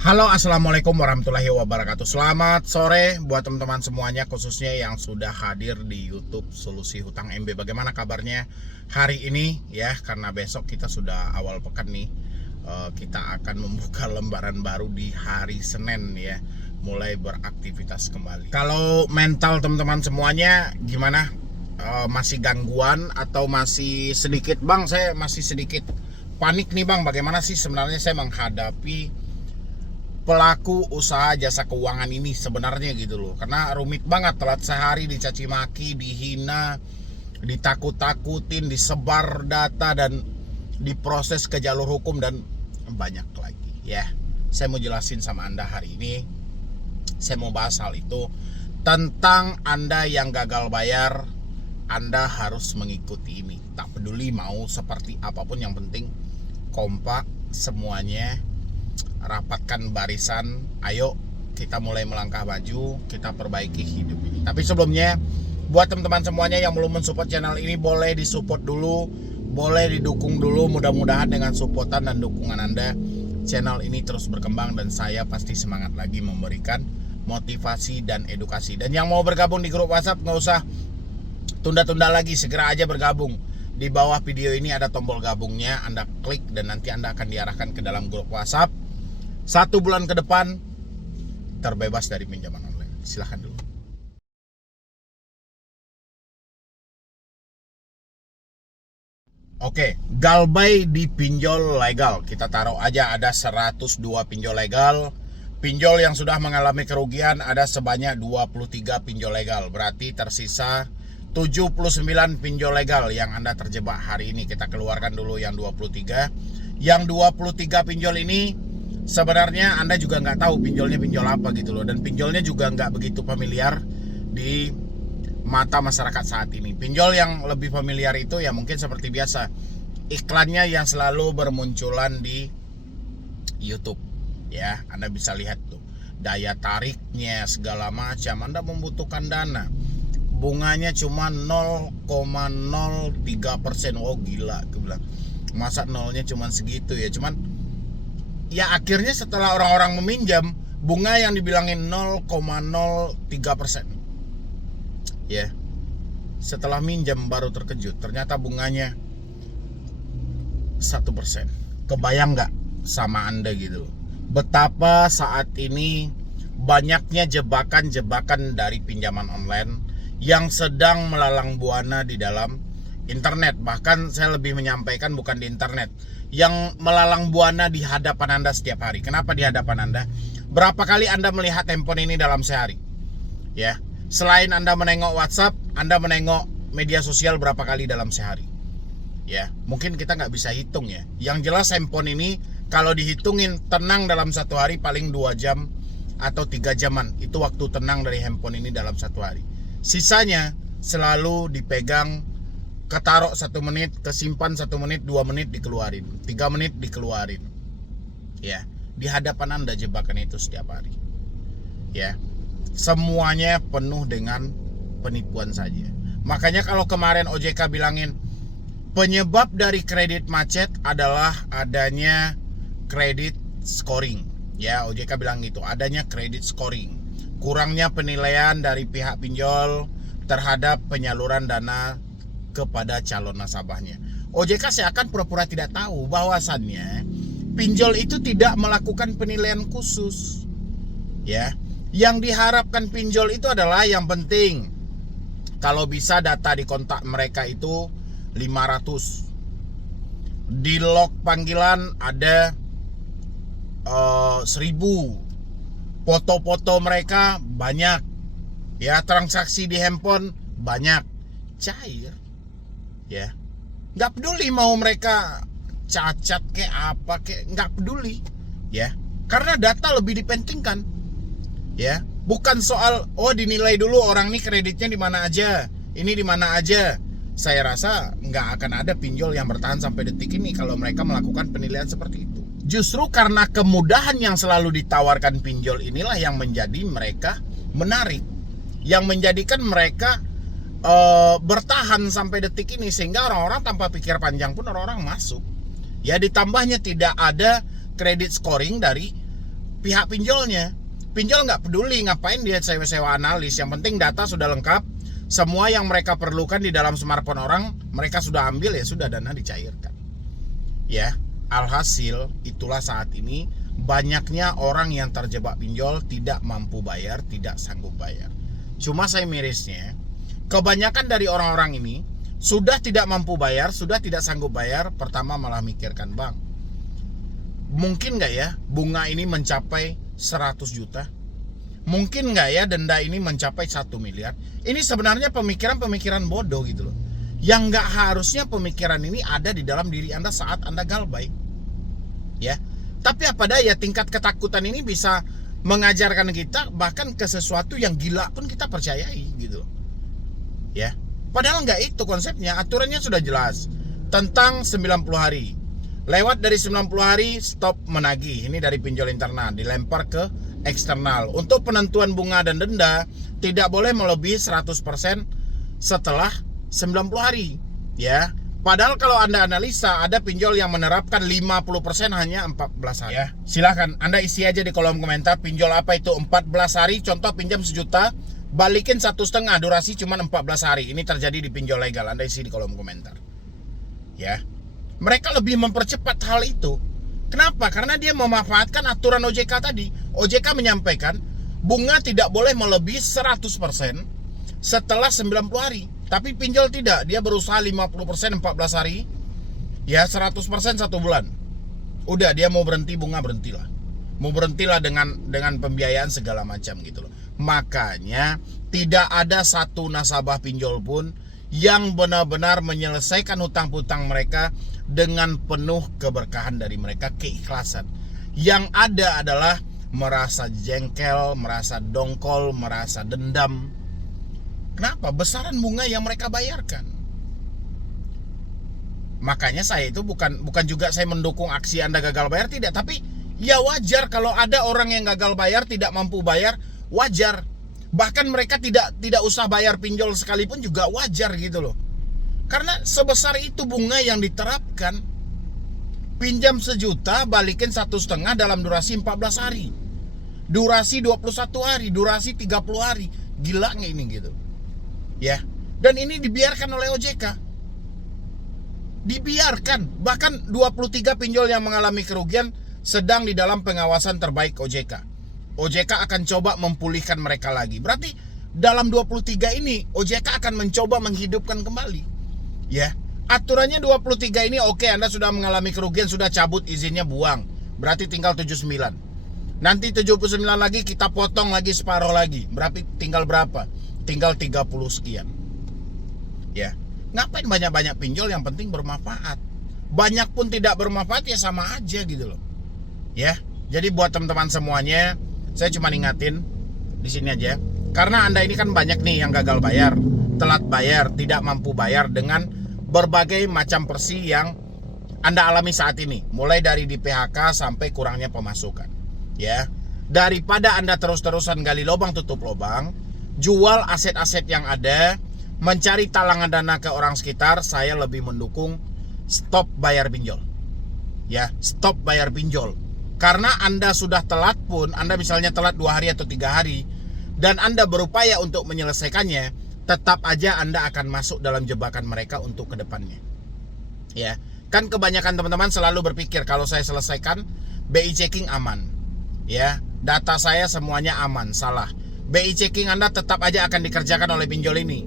Halo, assalamualaikum warahmatullahi wabarakatuh. Selamat sore buat teman-teman semuanya, khususnya yang sudah hadir di YouTube Solusi Hutang MB. Bagaimana kabarnya hari ini ya? Karena besok kita sudah awal pekan nih. Kita akan membuka lembaran baru di hari Senin ya, mulai beraktivitas kembali. Kalau mental teman-teman semuanya gimana? Masih gangguan atau masih sedikit, Bang? Saya masih sedikit panik nih, Bang. Bagaimana sih sebenarnya saya menghadapi pelaku usaha jasa keuangan ini sebenarnya gitu loh. Karena rumit banget, telat sehari dicaci maki, dihina, ditakut-takutin, disebar data dan diproses ke jalur hukum dan banyak lagi ya. Saya mau jelasin sama Anda hari ini. Saya mau bahas hal itu tentang Anda yang gagal bayar. Anda harus mengikuti ini. Tak peduli mau seperti apapun, yang penting kompak semuanya, rapatkan barisan, ayo kita mulai melangkah maju, kita perbaiki hidup ini. Tapi sebelumnya, buat teman-teman semuanya yang belum mensupport channel ini, boleh disupport dulu, boleh didukung dulu. Mudah-mudahan dengan supportan dan dukungan Anda, channel ini terus berkembang dan saya pasti semangat lagi memberikan motivasi dan edukasi. Dan yang mau bergabung di grup WhatsApp, nggak usah tunda-tunda lagi, segera aja bergabung. Di bawah video ini ada tombol gabungnya, Anda klik dan nanti Anda akan diarahkan ke dalam grup WhatsApp. 1 bulan ke depan terbebas dari pinjaman online. Silahkan dulu. Oke, Galbay di pinjol legal. Kita taruh aja ada 102 pinjol legal. Pinjol yang sudah mengalami kerugian ada sebanyak 23 pinjol legal. Berarti tersisa 79 pinjol legal yang Anda terjebak hari ini. Kita keluarkan dulu yang 23. Yang 23 pinjol ini sebenarnya Anda juga nggak tahu pinjolnya pinjol apa gitu loh. Dan pinjolnya juga nggak begitu familiar di mata masyarakat saat ini. Pinjol yang lebih familiar itu ya mungkin seperti biasa, iklannya yang selalu bermunculan di YouTube ya. Anda bisa lihat tuh daya tariknya segala macam. Anda membutuhkan dana, bunganya cuma 0,03%. Oh gila, gue bilang, masa nolnya cuma segitu ya. Cuman ya akhirnya setelah orang-orang meminjam, bunga yang dibilangin 0,03%. Ya, setelah minjam baru terkejut, ternyata bunganya 1%. Kebayang nggak sama Anda gitu? Betapa saat ini banyaknya jebakan-jebakan dari pinjaman online yang sedang melalang buana di dalam internet. Bahkan saya lebih menyampaikan bukan di internet, yang melalang buana di hadapan Anda setiap hari. Kenapa di hadapan Anda? Berapa kali Anda melihat handphone ini dalam sehari? Ya, selain Anda menengok WhatsApp, Anda menengok media sosial berapa kali dalam sehari? Ya, mungkin kita nggak bisa hitung ya. Yang jelas handphone ini kalau dihitungin tenang dalam satu hari paling 2 jam atau 3 jaman. Itu waktu tenang dari handphone ini dalam satu hari. Sisanya selalu dipegang, ketaruh 1 menit, kesimpan 1 menit, 2 menit dikeluarin, 3 menit dikeluarin. Ya, di hadapan Anda jebakan itu setiap hari. Ya, semuanya penuh dengan penipuan saja. Makanya kalau kemarin OJK bilangin penyebab dari kredit macet adalah adanya kredit scoring. Ya, OJK bilang gitu, adanya kredit scoring. Kurangnya penilaian dari pihak pinjol terhadap penyaluran dana kepada calon nasabahnya. OJK seakan pura-pura tidak tahu bahwasannya pinjol itu tidak melakukan penilaian khusus. Ya, yang diharapkan pinjol itu adalah yang penting kalau bisa data di kontak mereka itu 500. Di log panggilan ada 1000. Foto-foto mereka banyak. Ya, transaksi di handphone banyak. Cair. Ya, nggak peduli mau mereka cacat kayak apa kayak, nggak peduli ya, karena data lebih dipentingkan ya. Bukan soal dinilai dulu orang ini kreditnya di mana aja, ini di mana aja. Saya rasa nggak akan ada pinjol yang bertahan sampai detik ini kalau mereka melakukan penilaian seperti itu. Justru karena kemudahan yang selalu ditawarkan pinjol inilah yang menjadi mereka menarik, yang menjadikan mereka bertahan sampai detik ini, sehingga orang-orang tanpa pikir panjang pun orang-orang masuk. Ya, ditambahnya tidak ada kredit scoring dari pihak pinjolnya. Pinjol nggak peduli ngapain dia sewa analis, yang penting data sudah lengkap, semua yang mereka perlukan di dalam smartphone orang mereka sudah ambil, ya sudah, dana dicairkan. Ya, alhasil itulah saat ini banyaknya orang yang terjebak pinjol, tidak mampu bayar, tidak sanggup bayar. Cuma saya mirisnya, kebanyakan dari orang-orang ini sudah tidak mampu bayar, sudah tidak sanggup bayar, pertama malah mikirkan, bang, mungkin nggak ya bunga ini mencapai 100 juta? Mungkin nggak ya denda ini mencapai 1 miliar? Ini sebenarnya pemikiran-pemikiran bodoh gitu loh. Yang nggak harusnya pemikiran ini ada di dalam diri Anda saat Anda galbay. Ya, tapi apa daya, tingkat ketakutan ini bisa mengajarkan kita bahkan ke sesuatu yang gila pun kita percayai gitu. Ya, padahal nggak itu konsepnya. Aturannya sudah jelas tentang 90 hari. Lewat dari 90 hari stop menagih. Ini dari pinjol internal dilempar ke eksternal. Untuk penentuan bunga dan denda tidak boleh melebihi 100% setelah 90 hari. Ya, padahal kalau Anda analisa ada pinjol yang menerapkan 50% hanya 14 hari. Ya, silahkan Anda isi aja di kolom komentar pinjol apa itu 14 hari. Contoh pinjam 1 juta, balikin 1,5, durasi cuma 14 hari. Ini terjadi di pinjol legal. Anda isi di kolom komentar. Ya, mereka lebih mempercepat hal itu. Kenapa? Karena dia memanfaatkan aturan OJK tadi. OJK menyampaikan bunga tidak boleh melebihi 100% setelah 90 hari. Tapi pinjol tidak, dia berusaha 50% 14 hari. Ya, 100% 1 bulan. Udah, dia mau berhenti bunga, berhentilah. Mau berhentilah dengan pembiayaan segala macam gitu loh. Makanya tidak ada satu nasabah pinjol pun yang benar-benar menyelesaikan hutang-hutang mereka dengan penuh keberkahan dari mereka, keikhlasan. Yang ada adalah merasa jengkel, merasa dongkol, merasa dendam. Kenapa? Besaran bunga yang mereka bayarkan. Makanya saya itu bukan juga saya mendukung aksi Anda gagal bayar, tidak. Tapi ya wajar kalau ada orang yang gagal bayar, tidak mampu bayar, wajar. Bahkan mereka tidak usah bayar pinjol sekalipun juga wajar gitu loh. Karena sebesar itu bunga yang diterapkan. Pinjam 1 juta, balikin 1,5 dalam durasi 14 hari. Durasi 21 hari, durasi 30 hari. Gila nggak ini gitu. Ya. Dan ini dibiarkan oleh OJK. Dibiarkan. Bahkan 23 pinjol yang mengalami kerugian sedang di dalam pengawasan terbaik OJK. OJK akan coba memulihkan mereka lagi. Berarti dalam 23 ini OJK akan mencoba menghidupkan kembali. Ya, aturannya 23 ini oke, Anda sudah mengalami kerugian, sudah cabut izinnya, buang. Berarti tinggal 79. Nanti 79 lagi kita potong lagi separuh lagi. Berarti tinggal berapa? Tinggal 30 sekian. Ya, ngapain banyak-banyak pinjol, yang penting bermanfaat. Banyak pun tidak bermanfaat ya sama aja gitu loh. Ya, jadi buat teman-teman semuanya, saya cuma ingatin di sini aja. Karena Anda ini kan banyak nih yang gagal bayar, telat bayar, tidak mampu bayar dengan berbagai macam versi yang Anda alami saat ini. Mulai dari di PHK sampai kurangnya pemasukan. Ya, daripada Anda terus-terusan gali lubang tutup lubang, jual aset-aset yang ada, mencari talangan dana ke orang sekitar, saya lebih mendukung stop bayar pinjol. Ya, stop bayar pinjol. Karena Anda sudah telat pun, Anda misalnya telat 2 hari atau 3 hari, dan Anda berupaya untuk menyelesaikannya, tetap aja Anda akan masuk dalam jebakan mereka untuk kedepannya. Ya, kan kebanyakan teman-teman selalu berpikir kalau saya selesaikan, BI checking aman. Ya, data saya semuanya aman. Salah. BI checking Anda tetap aja akan dikerjakan oleh pinjol ini.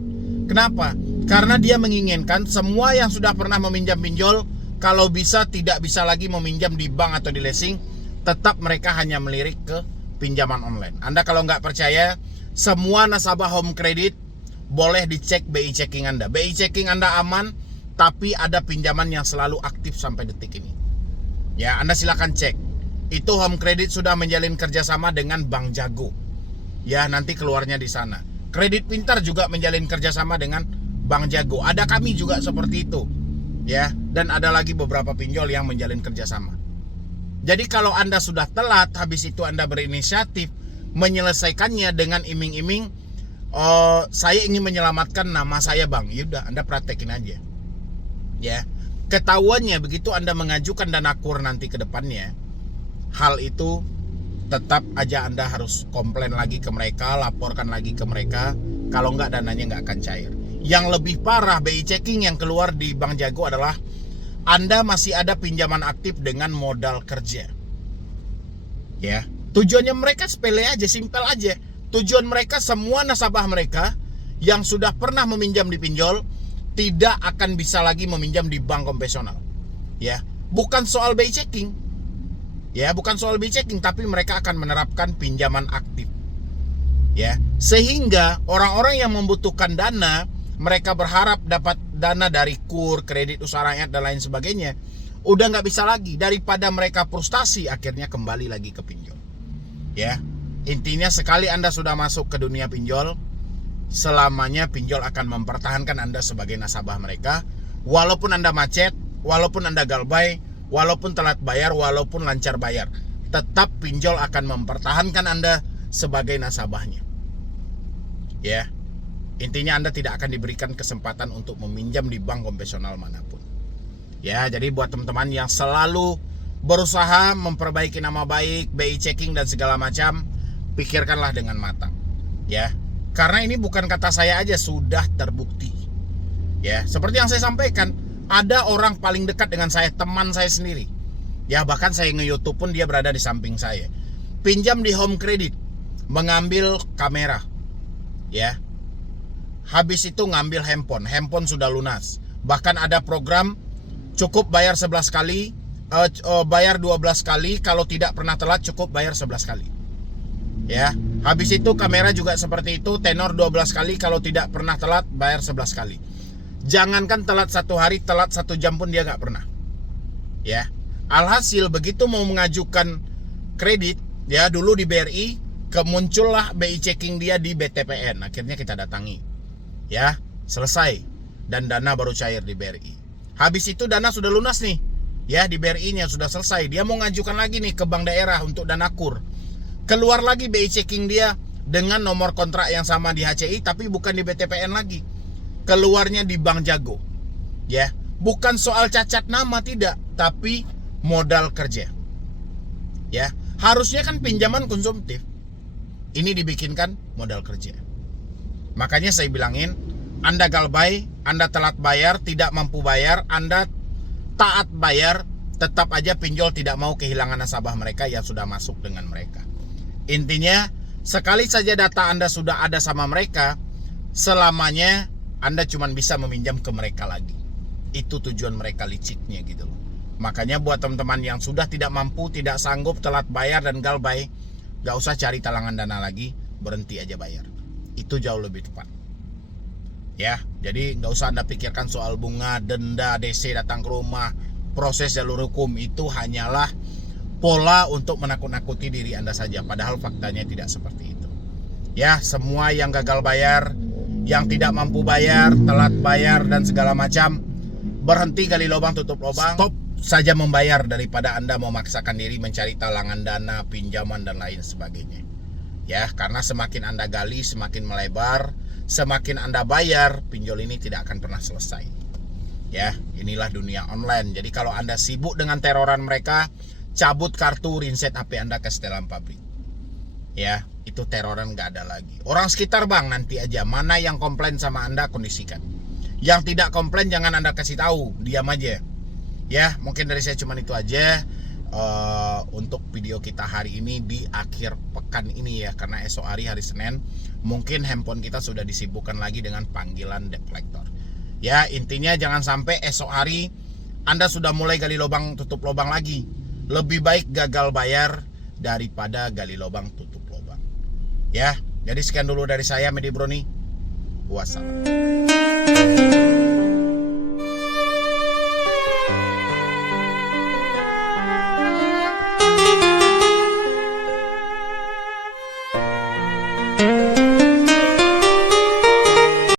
Kenapa? Karena dia menginginkan semua yang sudah pernah meminjam pinjol, kalau bisa tidak bisa lagi meminjam di bank atau di leasing, tetap mereka hanya melirik ke pinjaman online. Anda kalau nggak percaya, semua nasabah home credit boleh dicek BI checking Anda. BI checking Anda aman, tapi ada pinjaman yang selalu aktif sampai detik ini. Ya, Anda silakan cek. Itu home credit sudah menjalin kerjasama dengan Bank Jago. Ya, nanti keluarnya di sana. Kredit Pintar juga menjalin kerjasama dengan Bank Jago. Ada kami juga seperti itu. Ya, dan ada lagi beberapa pinjol yang menjalin kerjasama. Jadi kalau Anda sudah telat, habis itu Anda berinisiatif menyelesaikannya dengan iming-iming, saya ingin menyelamatkan nama saya bang, yaudah Anda praktekin aja. Ya, ketahuannya begitu Anda mengajukan dana kur nanti ke depannya, hal itu tetap aja Anda harus komplain lagi ke mereka, laporkan lagi ke mereka. Kalau nggak, dananya nggak akan cair. Yang lebih parah, BI checking yang keluar di Bank Jago adalah Anda masih ada pinjaman aktif dengan modal kerja. Ya, tujuannya mereka sepele aja, simpel aja. Tujuan mereka, semua nasabah mereka yang sudah pernah meminjam di pinjol tidak akan bisa lagi meminjam di bank konvensional. Ya, bukan soal BI checking. Ya, bukan soal BI checking, tapi mereka akan menerapkan pinjaman aktif. Ya, sehingga orang-orang yang membutuhkan dana, mereka berharap dapat dana dari KUR, kredit usaha rakyat dan lain sebagainya, udah nggak bisa lagi. Daripada mereka frustasi, akhirnya kembali lagi ke pinjol. Ya, intinya sekali Anda sudah masuk ke dunia pinjol, selamanya pinjol akan mempertahankan Anda sebagai nasabah mereka. Walaupun Anda macet, walaupun Anda galbay, walaupun telat bayar, walaupun lancar bayar, tetap pinjol akan mempertahankan Anda sebagai nasabahnya. Ya, intinya Anda tidak akan diberikan kesempatan untuk meminjam di bank konvensional manapun. Ya, jadi buat teman-teman yang selalu berusaha memperbaiki nama baik, BI checking dan segala macam, pikirkanlah dengan matang. Ya, karena ini bukan kata saya aja, sudah terbukti. Ya, seperti yang saya sampaikan, ada orang paling dekat dengan saya, teman saya sendiri. Ya, bahkan saya nge-YouTube pun dia berada di samping saya. Pinjam di Home Credit, mengambil kamera. Ya, habis itu ngambil handphone sudah lunas. Bahkan ada program cukup bayar 11 kali, bayar 12 kali, kalau tidak pernah telat cukup bayar 11 kali. Ya, habis itu kamera juga seperti itu, tenor 12 kali, kalau tidak pernah telat bayar 11 kali. Jangankan telat 1 hari, telat 1 jam pun dia nggak pernah. Ya, alhasil begitu mau mengajukan kredit, ya dulu di BRI, kemuncullah BI checking dia di BTPN. Akhirnya kita datangi. Ya, selesai. Dan dana baru cair di BRI. Habis itu dana sudah lunas nih. Ya, di BRI-nya sudah selesai. Dia mau ngajukan lagi nih ke bank daerah untuk dana KUR. Keluar lagi BI checking dia dengan nomor kontrak yang sama di HCI, tapi bukan di BTPN lagi. Keluarnya di Bank Jago. Ya, bukan soal cacat nama, tidak, tapi modal kerja. Ya, harusnya kan pinjaman konsumtif. Ini dibikinkan modal kerja. Makanya saya bilangin, Anda galbay, Anda telat bayar, tidak mampu bayar, Anda taat bayar, tetap aja pinjol tidak mau kehilangan nasabah mereka yang sudah masuk dengan mereka. Intinya, sekali saja data Anda sudah ada sama mereka, selamanya Anda cuma bisa meminjam ke mereka lagi. Itu tujuan mereka liciknya gitu loh. Makanya buat teman-teman yang sudah tidak mampu, tidak sanggup, telat bayar dan galbay, gak usah cari talangan dana lagi, berhenti aja bayar. Itu jauh lebih tepat. Ya, jadi gak usah Anda pikirkan soal bunga, denda, DC datang ke rumah, proses jalur hukum. Itu hanyalah pola untuk menakut-nakuti diri Anda saja. Padahal faktanya tidak seperti itu. Ya, semua yang gagal bayar, yang tidak mampu bayar, telat bayar dan segala macam, berhenti gali lubang, tutup lubang. Stop saja membayar daripada Anda memaksakan diri mencari talangan dana, pinjaman dan lain sebagainya. Ya, karena semakin Anda gali, semakin melebar, semakin Anda bayar, pinjol ini tidak akan pernah selesai. Ya, inilah dunia online. Jadi kalau Anda sibuk dengan teroran mereka, cabut kartu, rinset HP Anda ke setelan pabrik. Ya, itu teroran nggak ada lagi. Orang sekitar bang, nanti aja mana yang komplain sama Anda, kondisikan. Yang tidak komplain jangan Anda kasih tahu, diam aja. Ya, mungkin dari saya cuma itu aja untuk video kita hari ini di akhir pekan ini ya. Karena esok hari Senin, mungkin handphone kita sudah disibukkan lagi dengan panggilan debt collector. Ya, intinya jangan sampai esok hari Anda sudah mulai gali lubang, tutup lubang lagi. Lebih baik gagal bayar daripada gali lubang, tutup lubang. Ya, jadi sekian dulu dari saya, Medi Broni. Wassalam.